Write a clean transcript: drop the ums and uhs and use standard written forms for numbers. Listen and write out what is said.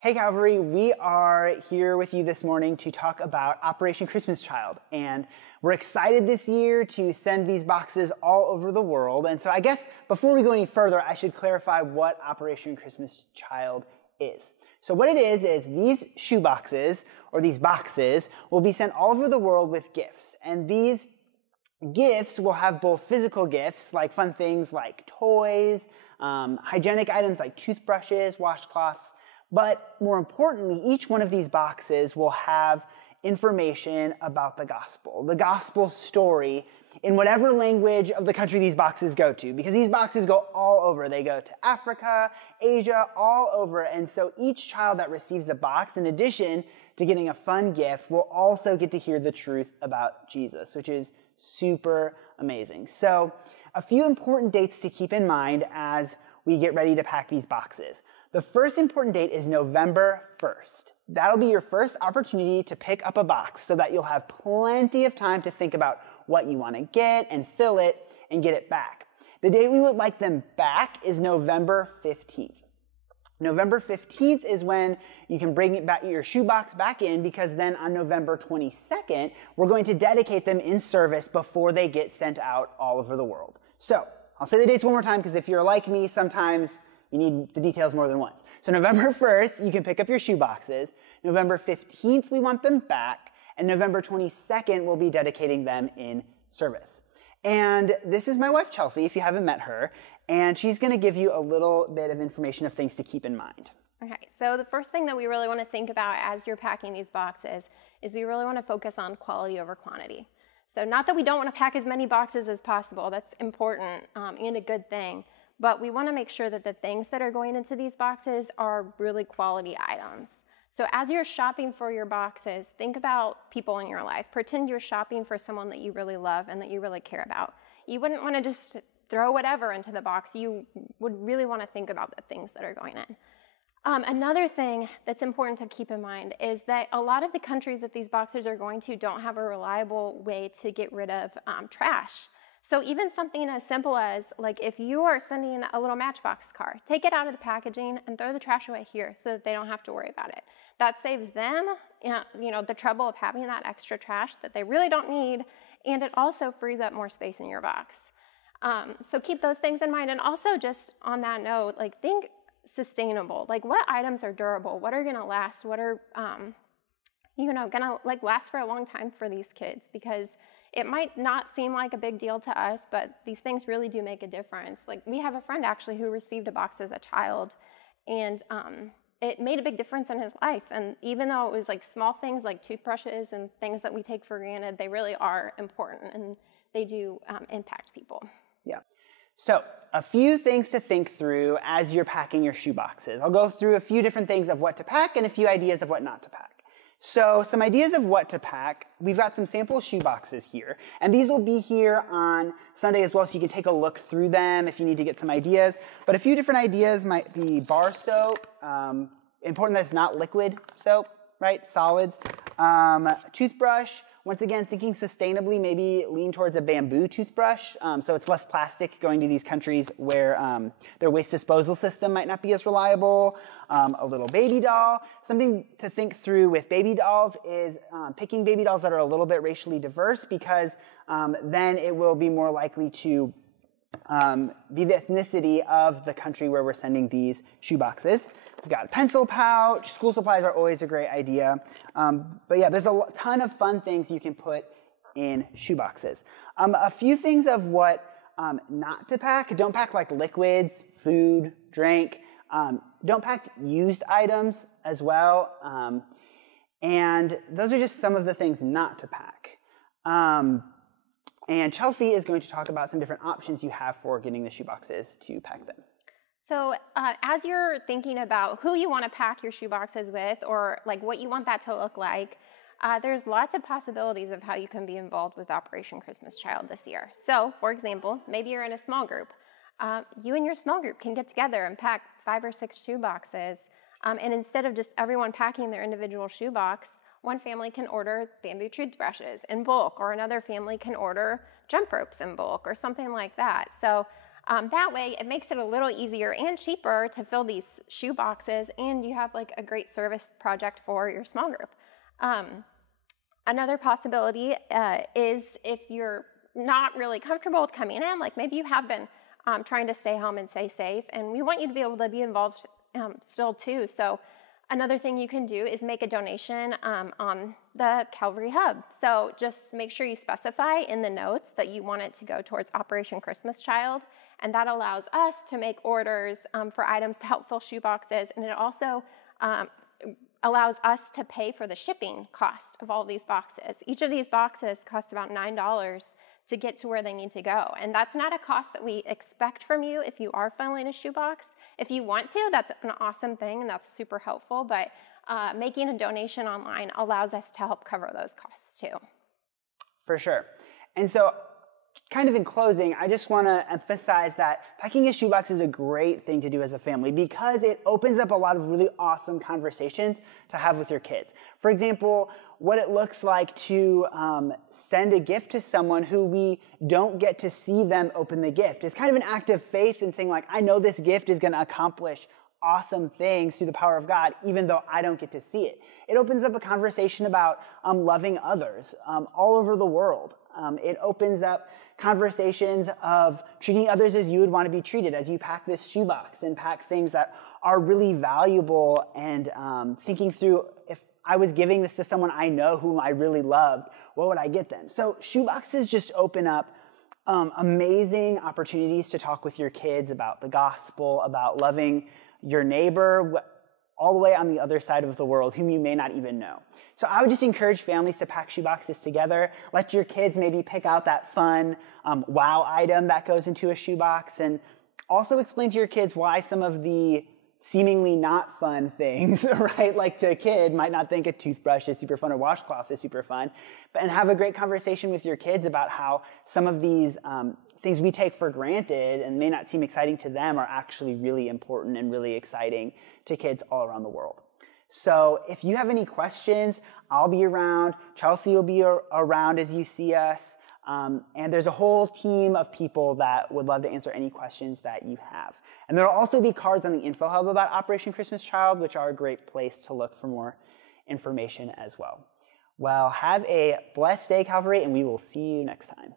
Hey Calvary, we are here with you this morning to talk about Operation Christmas Child. And we're excited this year to send these boxes all over the world. And so I guess before we go any further, I should clarify what Operation Christmas Child is. So what it is these shoe boxes, or these boxes, will be sent all over the world with gifts. And these gifts will have both physical gifts, like fun things like toys, hygienic items like toothbrushes, washcloths, but more importantly, each one of these boxes will have information about the gospel story in whatever language of the country these boxes go to, because these boxes go all over. They go to Africa, Asia, all over. And so each child that receives a box, in addition to getting a fun gift, will also get to hear the truth about Jesus, which is super amazing. So a few important dates to keep in mind as we get ready to pack these boxes. The first important date is November 1st. That'll be your first opportunity to pick up a box so that you'll have plenty of time to think about what you want to get and fill it and get it back. The date we would like them back is November 15th. November 15th is when you can bring it back, your shoebox back in, because then on November 22nd, we're going to dedicate them in service before they get sent out all over the world. So, I'll say the dates one more time, because if you're like me, sometimes you need the details more than once. So November 1st, you can pick up your shoe boxes. November 15th, we want them back. And November 22nd, we'll be dedicating them in service. And this is my wife, Chelsea, if you haven't met her. And she's going to give you a little bit of information of things to keep in mind. Okay, so the first thing that we really want to think about as you're packing these boxes is we really want to focus on quality over quantity. So not that we don't want to pack as many boxes as possible, that's important and a good thing, but we want to make sure that the things that are going into these boxes are really quality items. So as you're shopping for your boxes, think about people in your life. Pretend you're shopping for someone that you really love and that you really care about. You wouldn't want to just throw whatever into the box. You would really want to think about the things that are going in. Another thing that's important to keep in mind is that a lot of the countries that these boxes are going to don't have a reliable way to get rid of trash. So even something as simple as, like, if you are sending a little Matchbox car, take it out of the packaging and throw the trash away here so that they don't have to worry about it. That saves them, the trouble of having that extra trash that they really don't need, and it also frees up more space in your box. So keep those things in mind. And also, just on that note, think sustainable. Like, what items are durable? What are going to last? What are, going to last for a long time for these kids? Because it might not seem like a big deal to us, but these things really do make a difference. Like, we have a friend actually who received a box as a child, and it made a big difference in his life. And even though it was like small things like toothbrushes and things that we take for granted, they really are important, and they do impact people. Yeah. So, a few things to think through as you're packing your shoe boxes. I'll go through a few different things of what to pack and a few ideas of what not to pack. So, some ideas of what to pack. We've got some sample shoe boxes here, and these will be here on Sunday as well, so you can take a look through them if you need to get some ideas. But a few different ideas might be bar soap, important that it's not liquid soap, right? Solids. Toothbrush. Once again, thinking sustainably, maybe lean towards a bamboo toothbrush, so it's less plastic going to these countries where their waste disposal system might not be as reliable. A little baby doll. Something to think through with baby dolls is picking baby dolls that are a little bit racially diverse, because then it will be more likely to be the ethnicity of the country where we're sending these shoe boxes. We've got a pencil pouch. School supplies are always a great idea. But yeah, there's a ton of fun things you can put in shoe boxes. A few things of what not to pack. Don't pack like liquids, food, drink. Don't pack used items as well. And those are just some of the things not to pack. And Chelsea is going to talk about some different options you have for getting the shoe boxes to pack them. So as you're thinking about who you want to pack your shoe boxes with, or like what you want that to look like, there's lots of possibilities of how you can be involved with Operation Christmas Child this year. So, for example, maybe you're in a small group. You and your small group can get together and pack 5 or 6 shoe boxes. And instead of just everyone packing their individual shoe box, one family can order bamboo toothbrushes in bulk, or another family can order jump ropes in bulk, or something like that. So That way, it makes it a little easier and cheaper to fill these shoe boxes, and you have like a great service project for your small group. Another possibility is if you're not really comfortable with coming in, like maybe you have been trying to stay home and stay safe, and we want you to be able to be involved still too. So another thing you can do is make a donation on the Calvary Hub. So just make sure you specify in the notes that you want it to go towards Operation Christmas Child, and that allows us to make orders for items to help fill shoe boxes, and it also allows us to pay for the shipping cost of all these boxes. Each of these boxes costs about $9 to get to where they need to go, and that's not a cost that we expect from you if you are filling a shoebox. If you want to, that's an awesome thing, and that's super helpful, but making a donation online allows us to help cover those costs too. For sure. And so, kind of in closing, I just want to emphasize that packing a shoebox is a great thing to do as a family because it opens up a lot of really awesome conversations to have with your kids. For example, what it looks like to send a gift to someone who we don't get to see them open the gift. It's kind of an act of faith in saying, like, I know this gift is going to accomplish awesome things through the power of God, even though I don't get to see it. It opens up a conversation about loving others all over the world. It opens up conversations of treating others as you would want to be treated as you pack this shoebox and pack things that are really valuable, and thinking through, if I was giving this to someone I know whom I really loved, what would I get them? So shoeboxes just open up amazing opportunities to talk with your kids about the gospel, about loving your neighbor, all the way on the other side of the world, whom you may not even know. So I would just encourage families to pack shoeboxes together. Let your kids maybe pick out that fun wow item that goes into a shoebox, and also explain to your kids why some of the seemingly not fun things, right, like to a kid might not think a toothbrush is super fun or washcloth is super fun, and have a great conversation with your kids about how some of these things we take for granted and may not seem exciting to them are actually really important and really exciting to kids all around the world. So if you have any questions, I'll be around. Chelsea will be around as you see us. And there's a whole team of people that would love to answer any questions that you have. And there will also be cards on the Info Hub about Operation Christmas Child, which are a great place to look for more information as well. Well, have a blessed day, Calvary, and we will see you next time.